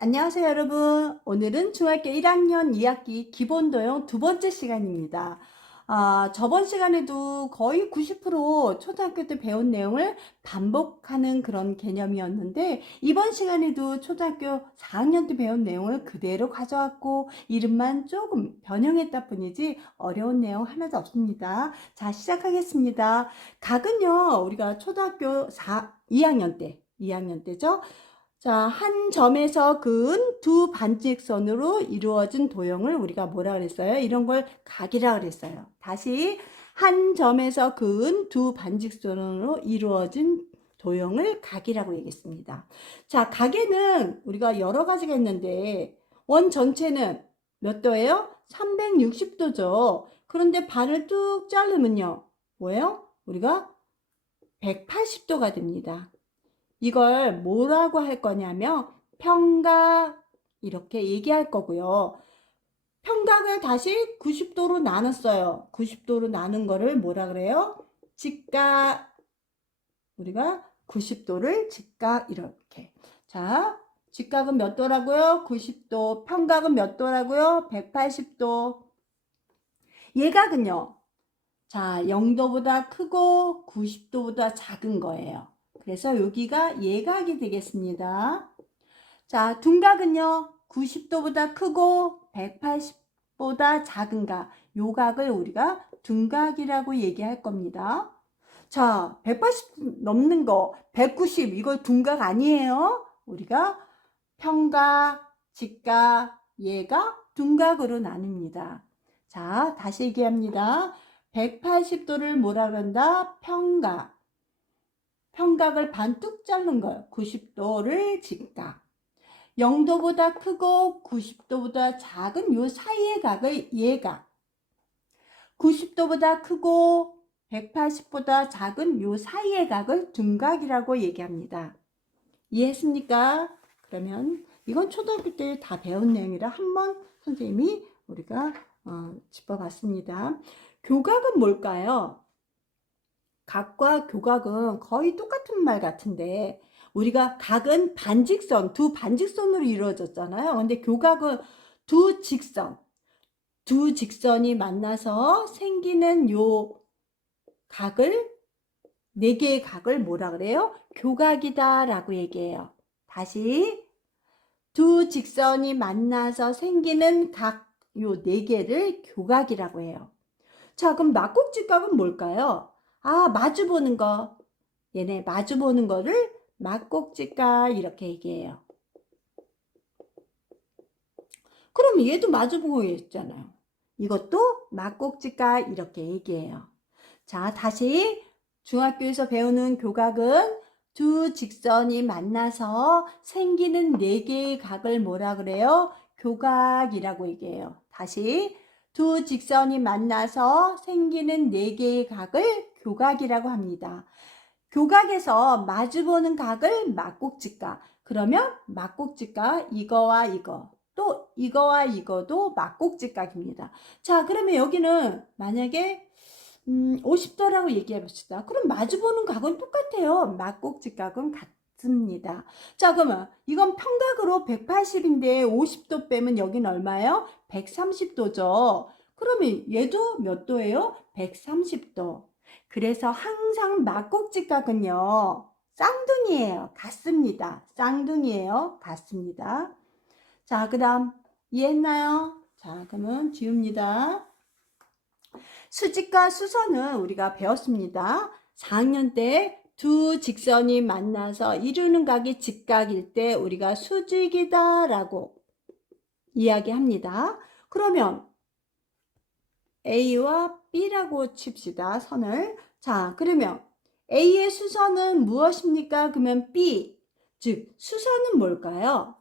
안녕하세요 여러분. 오늘은 중학교 1학년 2학기 기본도형 두 번째 시간입니다. 저번 시간에도 거의 90% 초등학교 때 배운 내용을 반복하는 그런 개념이었는데, 이번 시간에도 초등학교 4학년 때 배운 내용을 그대로 가져왔고 이름만 조금 변형했다 뿐이지 어려운 내용 하나도 없습니다. 자, 시작하겠습니다. 각은요, 우리가 초등학교 2학년 때죠. 자, 한 점에서 그은 두 반직선으로 이루어진 도형을 우리가 뭐라 그랬어요? 이런 걸 각이라 그랬어요. 다시, 한 점에서 그은 두 반직선으로 이루어진 도형을 각이라고 얘기했습니다. 자, 각에는 우리가 여러 가지가 있는데, 원 전체는 몇 도예요? 360도죠. 그런데 반을 뚝 자르면요, 뭐예요? 우리가 180도가 됩니다. 이걸 뭐라고 할 거냐면 평각, 이렇게 얘기할 거고요. 평각을 다시 90도로 나눴어요. 90도로 나눈 거를 뭐라 그래요? 직각. 우리가 90도를 직각, 이렇게. 자, 직각은 몇 도라고요? 90도. 평각은 몇 도라고요? 180도. 예각은요, 자, 0도보다 크고 90도보다 작은 거예요. 그래서 여기가 예각이 되겠습니다. 자, 둔각은요, 90도보다 크고 180보다 작은 각, 요 각을 우리가 둔각이라고 얘기할 겁니다. 자, 180 넘는 거, 190, 이거 둔각 아니에요? 우리가 평각, 직각, 예각, 둔각으로 나눕니다. 자, 다시 얘기합니다. 180도를 뭐라 그런다? 평각. 평각을 반 뚝 자른 거예요. 90도를 직각. 0도보다 크고 90도보다 작은 요 사이의 각을 예각. 90도보다 크고 180보다 작은 요 사이의 각을 둔각이라고 얘기합니다. 이해했습니까? 그러면 이건 초등학교 때 다 배운 내용이라 한번 선생님이 우리가 짚어봤습니다. 교각은 뭘까요? 각과 교각은 거의 똑같은 말 같은데, 우리가 각은 반직선, 두 반직선으로 이루어졌잖아요. 근데 교각은 두 직선이 만나서 생기는 요 각을, 네 개의 각을 뭐라 그래요? 교각이다 라고 얘기해요. 다시, 두 직선이 만나서 생기는 각 요 네 개를 교각이라고 해요. 자, 그럼 막곡직각은 뭘까요? 마주보는 거. 얘네 마주보는 거를 막곡직각 이렇게 얘기해요. 그럼 얘도 마주보고 있잖아요. 이것도 막곡직각 이렇게 얘기해요. 자, 다시 중학교에서 배우는 교각은 두 직선이 만나서 생기는 네 개의 각을 뭐라 그래요? 교각이라고 얘기해요. 다시, 두 직선이 만나서 생기는 네 개의 각을 교각이라고 합니다. 교각에서 마주보는 각을 막곡직각. 그러면 막곡직각, 이거와 이거, 또 이거와 이거도 막곡직각입니다. 자, 그러면 여기는 만약에 50도라고 얘기해 봅시다. 그럼 마주보는 각은 똑같아요. 막곡직각은 같습니다. 자, 그러면 이건 평각으로 180인데 50도 빼면 여기는 얼마예요? 130도죠. 그러면 얘도 몇 도예요? 130도. 그래서 항상 막곡직각은요, 쌍둥이에요. 같습니다. 쌍둥이에요. 같습니다. 자, 그 다음 이해했나요? 자, 그러면 지웁니다. 수직과 수선은 우리가 배웠습니다. 4학년 때 두 직선이 만나서 이루는 각이 직각일 때 우리가 수직이다 라고 이야기합니다. 그러면 A와 B라고 칩시다. 선을. 자, 그러면 A의 수선은 무엇입니까? 그러면 B. 즉, 수선은 뭘까요?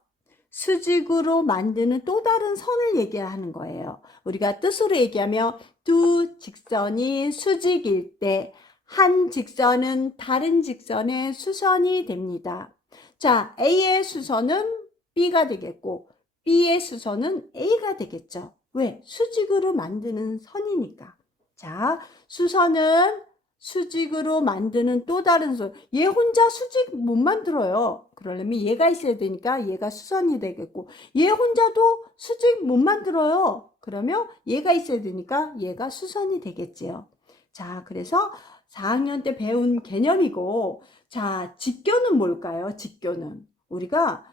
수직으로 만드는 또 다른 선을 얘기하는 거예요. 우리가 뜻으로 얘기하면 두 직선이 수직일 때 한 직선은 다른 직선의 수선이 됩니다. 자, A의 수선은 B가 되겠고 B의 수선은 A가 되겠죠. 왜? 수직으로 만드는 선이니까. 자, 수선은 수직으로 만드는 또 다른 선. 얘 혼자 수직 못 만들어요. 그러려면 얘가 있어야 되니까 얘가 수선이 되겠고, 얘 혼자도 수직 못 만들어요. 그러면 얘가 있어야 되니까 얘가 수선이 되겠지요. 자, 그래서 4학년 때 배운 개념이고, 자, 직교는 뭘까요? 직교는 우리가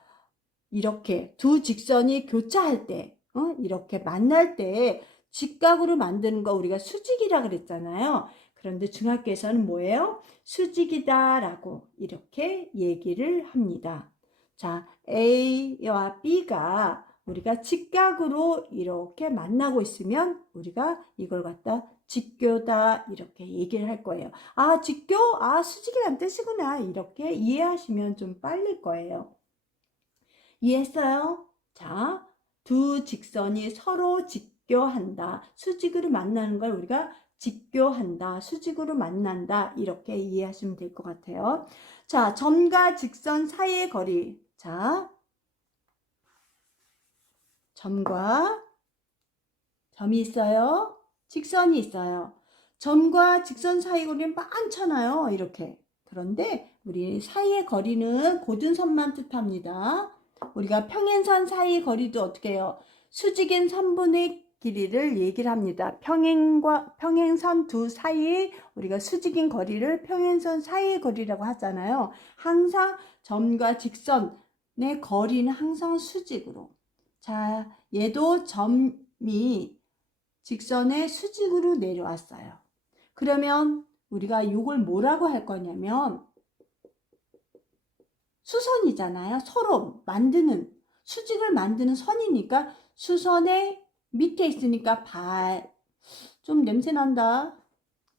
이렇게 두 직선이 교차할 때, 이렇게 만날 때 직각으로 만드는 거 우리가 수직이라 그랬잖아요. 그런데 중학교에서는 뭐예요? 수직이다라고 이렇게 얘기를 합니다. 자, A와 B가 우리가 직각으로 이렇게 만나고 있으면 우리가 이걸 갖다 직교다 이렇게 얘기를 할 거예요. 아, 직교? 아, 수직이란 뜻이구나. 이렇게 이해하시면 좀 빨릴 거예요. 이해했어요? 자, 두 직선이 서로 직교한다. 수직으로 만나는 걸 우리가 직교한다. 수직으로 만난다. 이렇게 이해하시면 될 것 같아요. 자, 점과 직선 사이의 거리. 자, 점과 점이 있어요. 직선이 있어요. 점과 직선 사이 거리는 많잖아요. 이렇게. 그런데 우리 사이의 거리는 고든선만 뜻합니다. 우리가 평행선 사이 거리도 어떻게 해요? 수직인 선분의 길이를 얘기를 합니다. 평행선 두 사이에 우리가 수직인 거리를 평행선 사이의 거리라고 하잖아요. 항상 점과 직선의 거리는 항상 수직으로. 자, 얘도 점이 직선의 수직으로 내려왔어요. 그러면 우리가 이걸 뭐라고 할 거냐면 수선이잖아요. 서로 만드는, 수직을 만드는 선이니까 수선의 밑에 있으니까 발. 좀 냄새 난다.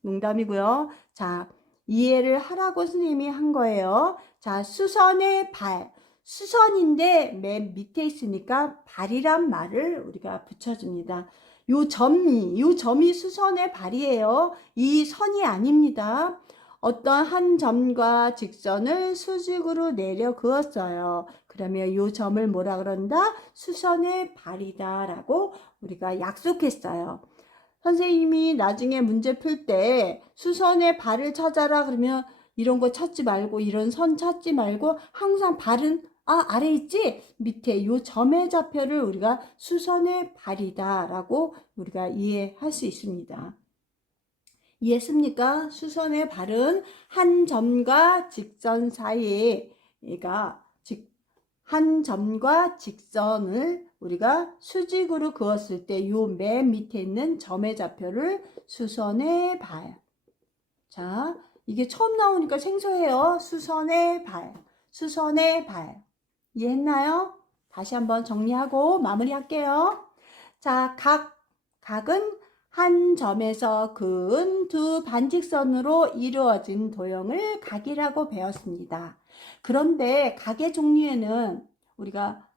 농담이고요. 자, 이해를 하라고 선생님이 한 거예요. 자, 수선의 발. 수선인데 맨 밑에 있으니까 발이란 말을 우리가 붙여줍니다. 요 점이 수선의 발이에요. 이 선이 아닙니다. 어떤 한 점과 직선을 수직으로 내려 그었어요. 그러면 이 점을 뭐라 그런다? 수선의 발이다 라고 우리가 약속했어요. 선생님이 나중에 문제 풀 때 수선의 발을 찾아라 그러면 이런 거 찾지 말고 이런 선 찾지 말고 항상 발은 아래 있지? 밑에 이 점의 좌표를 우리가 수선의 발이다 라고 우리가 이해할 수 있습니다. 이해했습니까? 수선의 발은 한 점과 직선 사이에가 한 점과 직선을 우리가 수직으로 그었을 때 요 맨 밑에 있는 점의 좌표를 수선의 발. 자, 이게 처음 나오니까 생소해요. 수선의 발, 수선의 발. 이해했나요? 다시 한번 정리하고 마무리할게요. 자, 각은 한 점에서 그은 두 반직선으로 이루어진 도형을 각이라고 배웠습니다. 그런데 각의 종류에는 우리가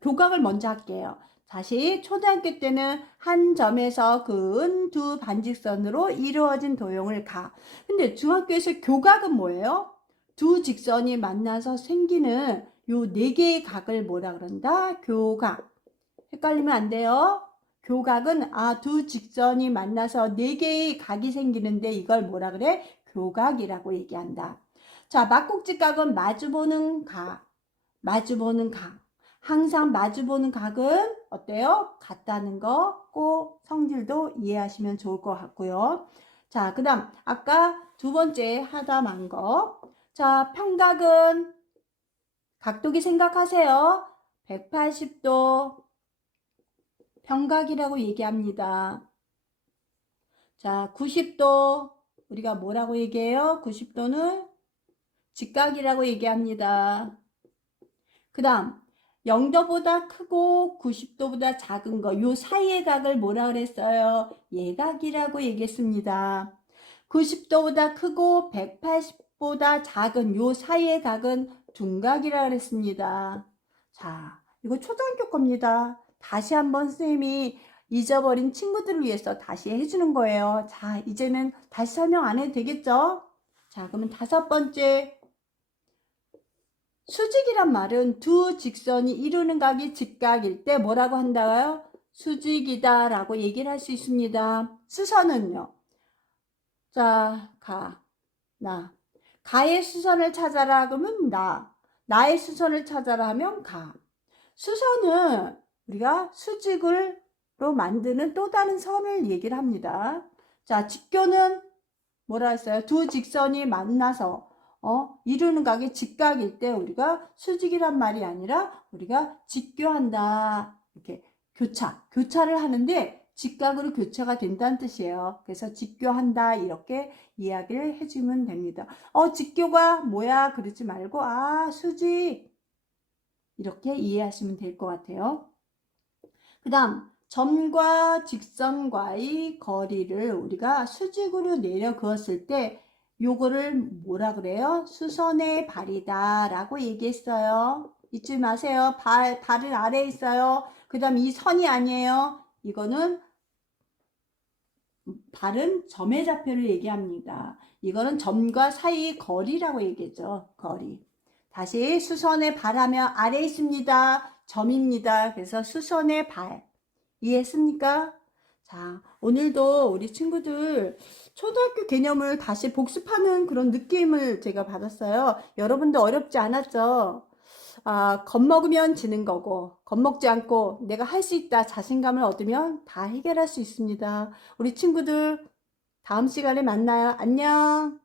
교각을 먼저 할게요. 다시 초등학교 때는 한 점에서 그은 두 반직선으로 이루어진 도형을 각. 근데 중학교에서 교각은 뭐예요? 두 직선이 만나서 생기는 요 네 개의 각을 뭐라 그런다? 교각. 헷갈리면 안 돼요. 교각은 두 직선이 만나서 네 개의 각이 생기는데 이걸 뭐라 그래? 교각이라고 얘기한다. 자, 막국지각은 마주보는 각. 마주보는 각. 항상 마주보는 각은 어때요? 같다는 거 꼭 성질도 이해하시면 좋을 것 같고요. 자, 그 다음 아까 두 번째 하다 만 거. 자, 평각은 각도기 생각하세요. 180도 평각이라고 얘기합니다. 자, 90도 우리가 뭐라고 얘기해요? 90도는 직각이라고 얘기합니다. 그 다음 0도보다 크고 90도보다 작은 거, 요 사이의 각을 뭐라 그랬어요? 예각이라고 얘기했습니다. 90도보다 크고 180보다 작은 요 사이의 각은 둔각이라 그랬습니다. 자, 이거 초등학교 겁니다. 다시 한번 선생님이 잊어버린 친구들을 위해서 다시 해주는 거예요. 자, 이제는 다시 설명 안 해도 되겠죠? 자, 그러면 다섯 번째. 수직이란 말은 두 직선이 이루는 각이 직각일 때 뭐라고 한다고요? 수직이다 라고 얘기를 할 수 있습니다. 수선은요. 자, 나. 가의 수선을 찾아라 그러면 나의 수선을 찾아라 하면 가. 수선은 우리가 수직으로 만드는 또 다른 선을 얘기를 합니다. 자, 직교는 뭐라 했어요? 두 직선이 만나서 이루는 각이 직각일 때 우리가 수직이란 말이 아니라 우리가 직교한다. 이렇게 교차를 하는데 직각으로 교차가 된다는 뜻이에요. 그래서 직교한다 이렇게 이야기를 해주면 됩니다. 직교가 뭐야? 그러지 말고 수직 이렇게 이해하시면 될 것 같아요. 그 다음 점과 직선과의 거리를 우리가 수직으로 내려 그었을 때 요거를 뭐라 그래요? 수선의 발이다 라고 얘기했어요. 잊지 마세요. 발은 아래에 있어요. 그 다음 이 선이 아니에요. 이거는 발은 점의 좌표를 얘기합니다. 이거는 점과 사이 거리라고 얘기했죠. 거리. 다시 수선의 발하면 아래에 있습니다. 점입니다. 그래서 수선의 발. 이해했습니까? 자, 오늘도 우리 친구들 초등학교 개념을 다시 복습하는 그런 느낌을 제가 받았어요. 여러분도 어렵지 않았죠? 겁먹으면 지는 거고, 겁먹지 않고 내가 할 수 있다 자신감을 얻으면 다 해결할 수 있습니다. 우리 친구들 다음 시간에 만나요. 안녕.